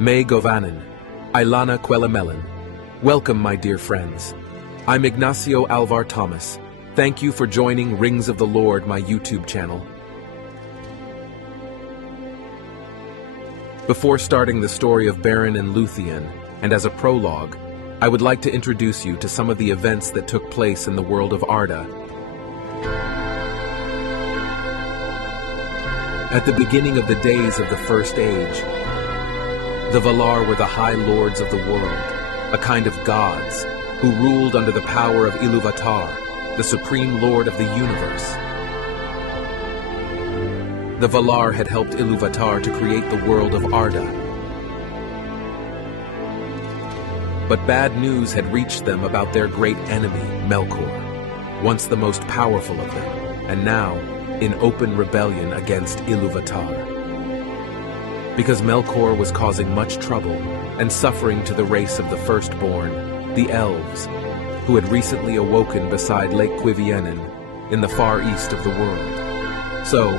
Me Govanen, Ilana Quellamelon. Welcome, my dear friends. I'm Ignacio Alvar Thomas. Thank you for joining Rings of the Lord, my YouTube channel. Before starting the story of Beren and Luthien, and as a prologue, I would like to introduce you to some of the events that took place in the world of Arda. At the beginning of the days of the First Age, the Valar were the High Lords of the world, a kind of gods, who ruled under the power of Ilúvatar, the Supreme Lord of the universe. The Valar had helped Ilúvatar to create the world of Arda. But bad news had reached them about their great enemy, Melkor, once the most powerful of them, and now in open rebellion against Ilúvatar. Because Melkor was causing much trouble and suffering to the race of the firstborn, the Elves, who had recently awoken beside Lake Cuiviénen in the far east of the world. So,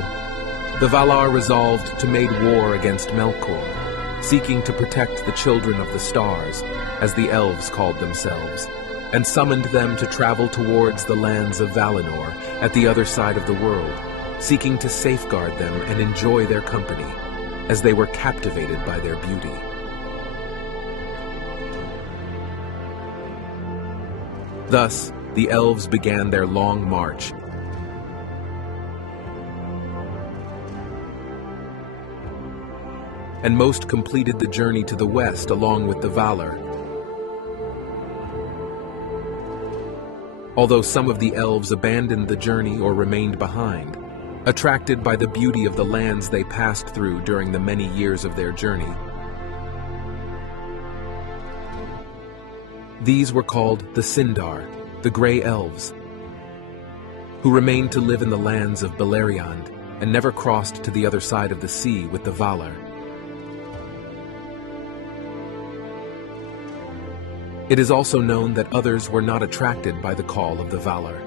the Valar resolved to make war against Melkor, seeking to protect the children of the stars, as the Elves called themselves, and summoned them to travel towards the lands of Valinor at the other side of the world, seeking to safeguard them and enjoy their company, as they were captivated by their beauty. Thus, the Elves began their long march, and most completed the journey to the west along with the Valar. Although some of the Elves abandoned the journey or remained behind, attracted by the beauty of the lands they passed through during the many years of their journey. These were called the Sindar, the Grey Elves, who remained to live in the lands of Beleriand and never crossed to the other side of the sea with the Valar. It is also known that others were not attracted by the call of the Valar.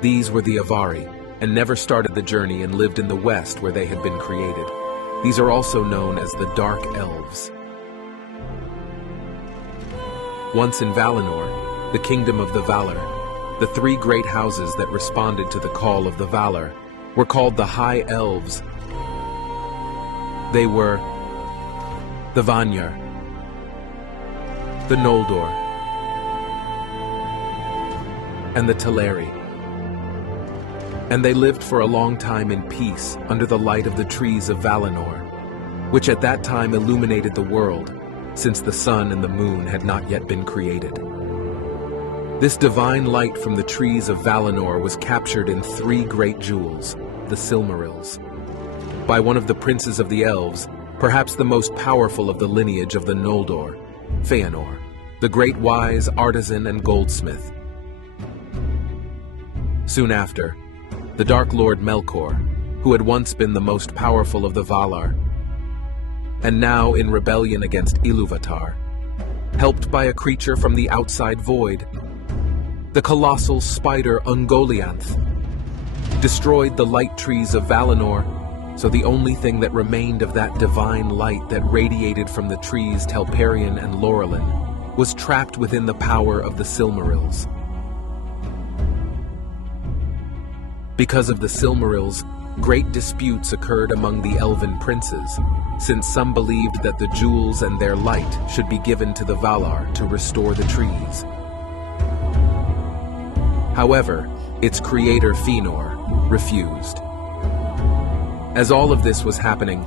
These were the Avari, and never started the journey and lived in the west where they had been created. These are also known as the Dark Elves. Once in Valinor, the kingdom of the Valar, the three great houses that responded to the call of the Valar were called the High Elves. They were the Vanyar, the Noldor, and the Teleri. And they lived for a long time in peace under the light of the trees of Valinor, which at that time illuminated the world, since the sun and the moon had not yet been created. This divine light from the trees of Valinor was captured in three great jewels, the Silmarils, by one of the princes of the Elves, perhaps the most powerful of the lineage of the Noldor, Feanor, the great wise artisan and goldsmith. Soon after, the Dark Lord Melkor, who had once been the most powerful of the Valar, and now in rebellion against Ilúvatar, helped by a creature from the outside void, the colossal spider Ungolianth, destroyed the light trees of Valinor, so the only thing that remained of that divine light that radiated from the trees Telperion and Laurelin was trapped within the power of the Silmarils. Because of the Silmarils, great disputes occurred among the elven princes, since some believed that the jewels and their light should be given to the Valar to restore the trees. However, its creator Fëanor refused. As all of this was happening,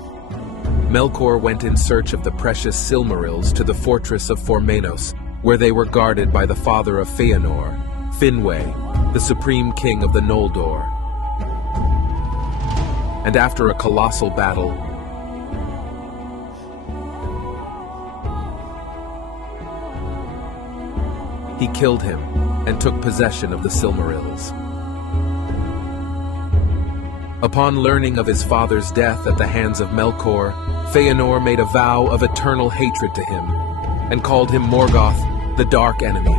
Melkor went in search of the precious Silmarils to the fortress of Formenos, where they were guarded by the father of Feanor, Finwë, the supreme king of the Noldor. And after a colossal battle, he killed him and took possession of the Silmarils. Upon learning of his father's death at the hands of Melkor, Feanor made a vow of eternal hatred to him, and called him Morgoth, the Dark Enemy,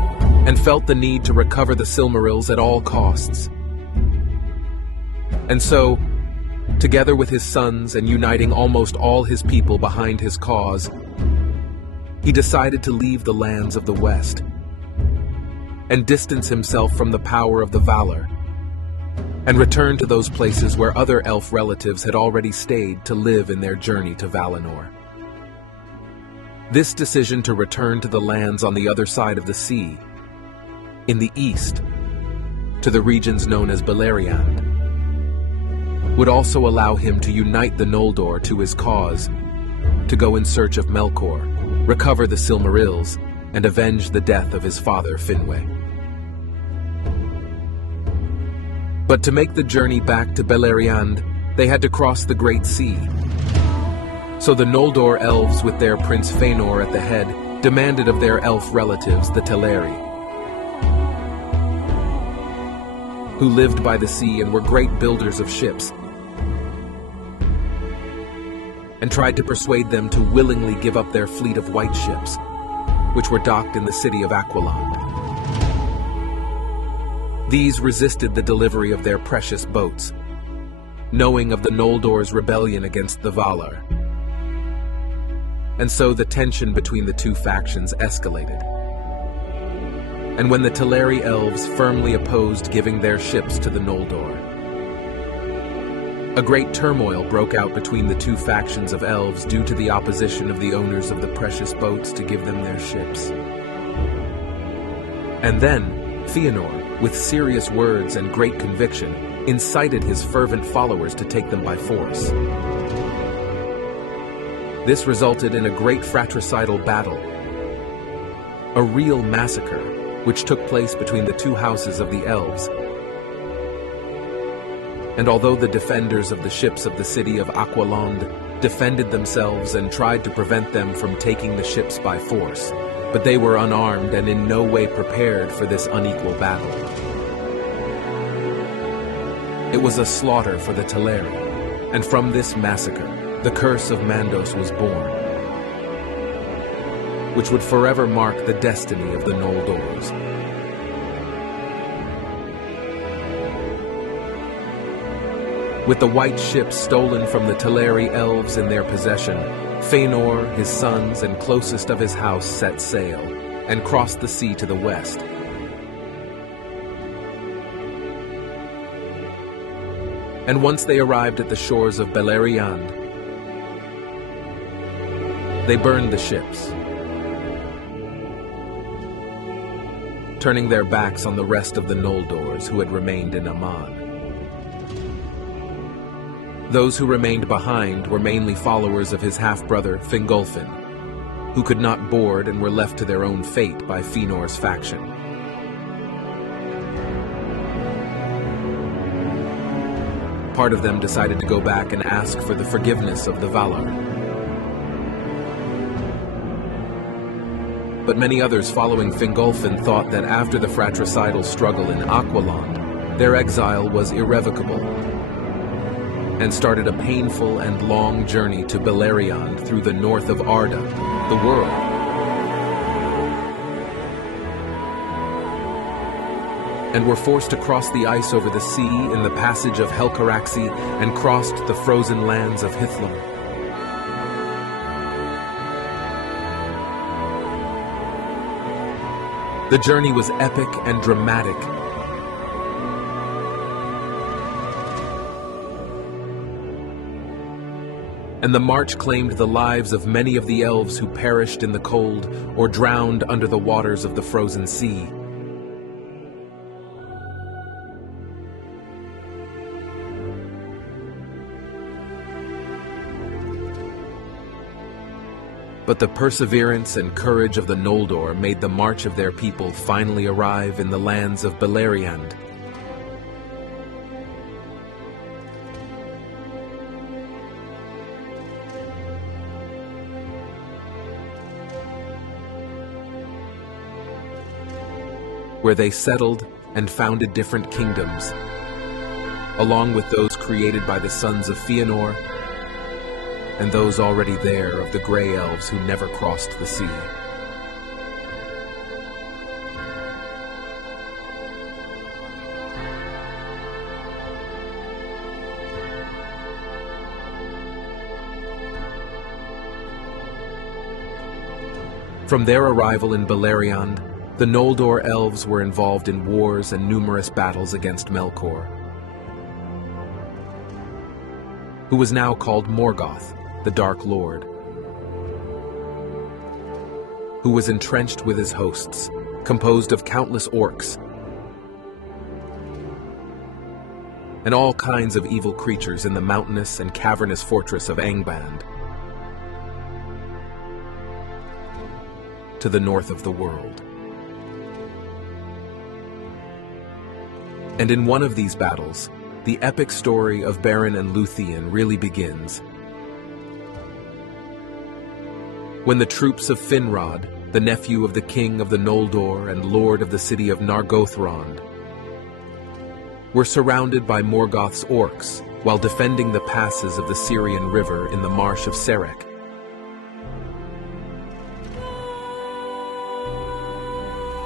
and felt the need to recover the Silmarils at all costs. And so, together with his sons and uniting almost all his people behind his cause, he decided to leave the lands of the West and distance himself from the power of the Valar and return to those places where other elf relatives had already stayed to live in their journey to Valinor. This decision to return to the lands on the other side of the sea, in the east, to the regions known as Beleriand, would also allow him to unite the Noldor to his cause, to go in search of Melkor, recover the Silmarils, and avenge the death of his father Finwë. But to make the journey back to Beleriand, they had to cross the Great Sea. So the Noldor elves, with their Prince Fëanor at the head, demanded of their elf relatives, the Teleri, who lived by the sea and were great builders of ships, and tried to persuade them to willingly give up their fleet of white ships, which were docked in the city of Aquilon. These resisted the delivery of their precious boats, knowing of the Noldor's rebellion against the Valar. And so the tension between the two factions escalated. And when the Teleri elves firmly opposed giving their ships to the Noldor, a great turmoil broke out between the two factions of elves due to the opposition of the owners of the precious boats to give them their ships. And then, Fëanor, with serious words and great conviction, incited his fervent followers to take them by force. This resulted in a great fratricidal battle, a real massacre, which took place between the two houses of the elves. And although the defenders of the ships of the city of Aquilon defended themselves and tried to prevent them from taking the ships by force, but they were unarmed and in no way prepared for this unequal battle. It was a slaughter for the Teleri, and from this massacre, the curse of Mandos was born, which would forever mark the destiny of the Noldors. With the white ships stolen from the Teleri elves in their possession, Fëanor, his sons, and closest of his house set sail and crossed the sea to the west. And once they arrived at the shores of Beleriand, they burned the ships, turning their backs on the rest of the Noldors who had remained in Aman. Those who remained behind were mainly followers of his half-brother Fingolfin, who could not board and were left to their own fate by Fëanor's faction. Part of them decided to go back and ask for the forgiveness of the Valar. But many others following Fingolfin thought that after the fratricidal struggle in Aquilon, their exile was irrevocable, and started a painful and long journey to Beleriand through the north of Arda, the world. And were forced to cross the ice over the sea in the passage of Helcaraxi and crossed the frozen lands of Hithlum. The journey was epic and dramatic, and the march claimed the lives of many of the elves who perished in the cold or drowned under the waters of the frozen sea. But the perseverance and courage of the Noldor made the march of their people finally arrive in the lands of Beleriand. Where they settled and founded different kingdoms, along with those created by the sons of Fëanor and those already there of the Grey Elves who never crossed the sea. From their arrival in Beleriand, the Noldor elves were involved in wars and numerous battles against Melkor, who was now called Morgoth, the Dark Lord, who was entrenched with his hosts, composed of countless orcs and all kinds of evil creatures in the mountainous and cavernous fortress of Angband, to the north of the world. And in one of these battles, the epic story of Beren and Luthien really begins, when the troops of Finrod, the nephew of the king of the Noldor and lord of the city of Nargothrond, were surrounded by Morgoth's orcs while defending the passes of the Syrian River in the marsh of Serek.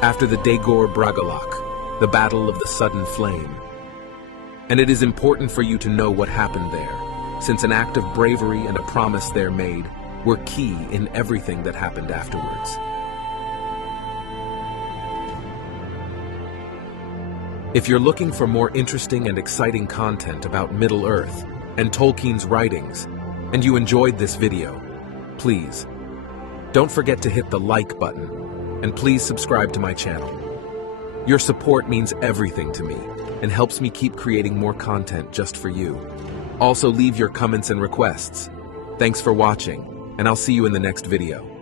After the Dagor Bragollach, the Battle of the Sudden Flame. And it is important for you to know what happened there, since an act of bravery and a promise there made were key in everything that happened afterwards. If you're looking for more interesting and exciting content about Middle-earth and Tolkien's writings, and you enjoyed this video, please don't forget to hit the like button, and please subscribe to my channel. Your support means everything to me and helps me keep creating more content just for you. Also, leave your comments and requests. Thanks for watching, and I'll see you in the next video.